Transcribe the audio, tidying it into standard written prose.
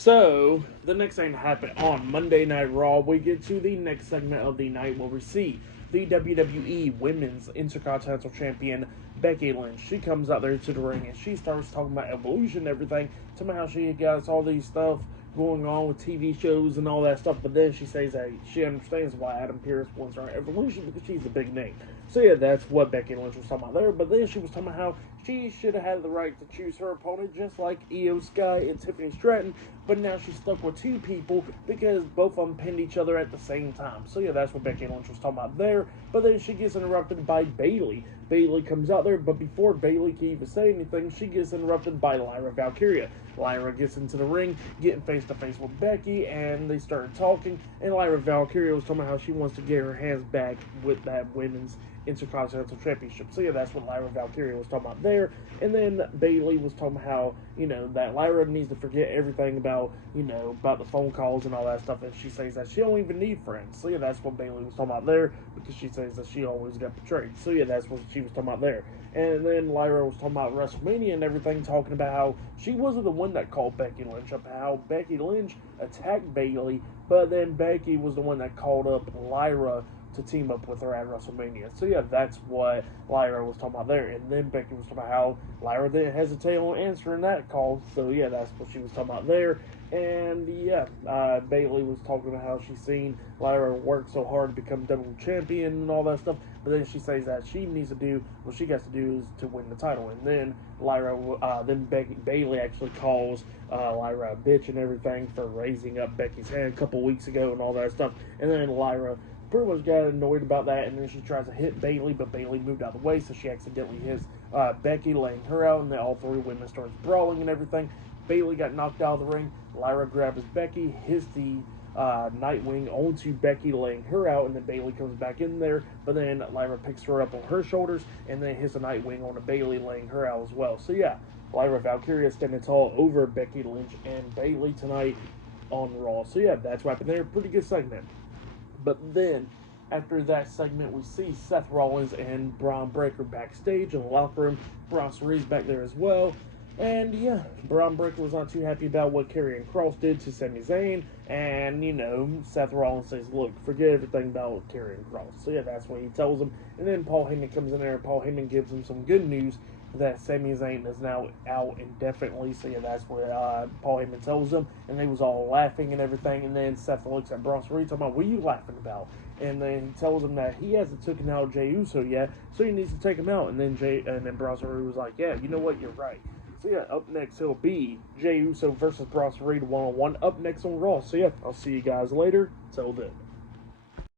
So, the next thing to happen on Monday Night Raw, we get to the next segment of the night where we see the WWE Women's Intercontinental Champion, Becky Lynch. She comes out there to the ring and she starts talking about evolution and everything, talking about how she got all these stuff going on with TV shows and all that stuff, but then she says that she understands why Adam Pearce wants her evolution because she's a big name. So yeah, that's what Becky Lynch was talking about there, but then she was talking about how she should have had the right to choose her opponent just like Io Sky and Tiffany Stratton, but now she's stuck with two people because both of them pinned each other at the same time. So yeah, that's what Becky Lynch was talking about there, but then she gets interrupted by Bayley. Bayley comes out there, but before Bayley can even say anything, she gets interrupted by Lyra Valkyria. Lyra gets into the ring, getting face-to-face with Becky, and they started talking, and Lyra Valkyria was talking about how she wants to get her hands back with that women's Intercontinental Championship. So yeah, that's what Lyra Valkyria was talking about there. And then Bayley was talking about how, that Lyra needs to forget everything about, about the phone calls and all that stuff. And she says that she don't even need friends. So yeah, that's what Bayley was talking about there, because she says that she always got betrayed. So yeah, that's what she was talking about there. And then Lyra was talking about WrestleMania and everything, talking about how she wasn't the one that called Becky Lynch up, how Becky Lynch attacked Bayley, but then Becky was the one that called up Lyra to team up with her at WrestleMania. So yeah, that's what Lyra was talking about there. And then Becky was talking about how Lyra didn't hesitate on answering that call. So yeah, that's what she was talking about there. And yeah, Bayley was talking about how she's seen Lyra work so hard to become double champion and all that stuff. But then she says that she needs to do what she has to do is to win the title. And then Bayley actually calls Lyra a bitch and everything for raising up Becky's hand a couple weeks ago and all that stuff. And then Lyra pretty much got annoyed about that, and then she tries to hit Bayley, but Bayley moved out of the way, so she accidentally hits Becky, laying her out, and then all three women starts brawling and everything. Bayley got knocked out of the ring. Lyra grabs Becky, hits the Nightwing onto Becky, laying her out, and then Bayley comes back in there, but then Lyra picks her up on her shoulders, and then hits a Nightwing on Bayley, laying her out as well. So yeah, Lyra Valkyria standing tall over Becky Lynch and Bayley tonight on Raw. So yeah, that's what happened there. Pretty good segment. But then, after that segment, we see Seth Rollins and Braun Breaker backstage in the locker room. Braun Reed's back there as well. And yeah, Braun Breaker was not too happy about what Karrion Kross did to Sami Zayn. And, Seth Rollins says, look, forget everything about Karrion Kross. So yeah, that's what he tells him. And then Paul Heyman comes in there, and Paul Heyman gives him some good news that Sami Zayn is now out indefinitely. So yeah, that's what Paul Heyman tells him, and they was all laughing and everything. And then Seth looks at Braun Reed, talking about, what are you laughing about? And then he tells him that he hasn't taken out Jey Uso yet, so he needs to take him out. And then Braun Reed was like, yeah, you know what, you're right. So yeah, up next it'll be Jey Uso versus Braun Reed 1-on-1 up next on Raw. So yeah, I'll see you guys later. Till then.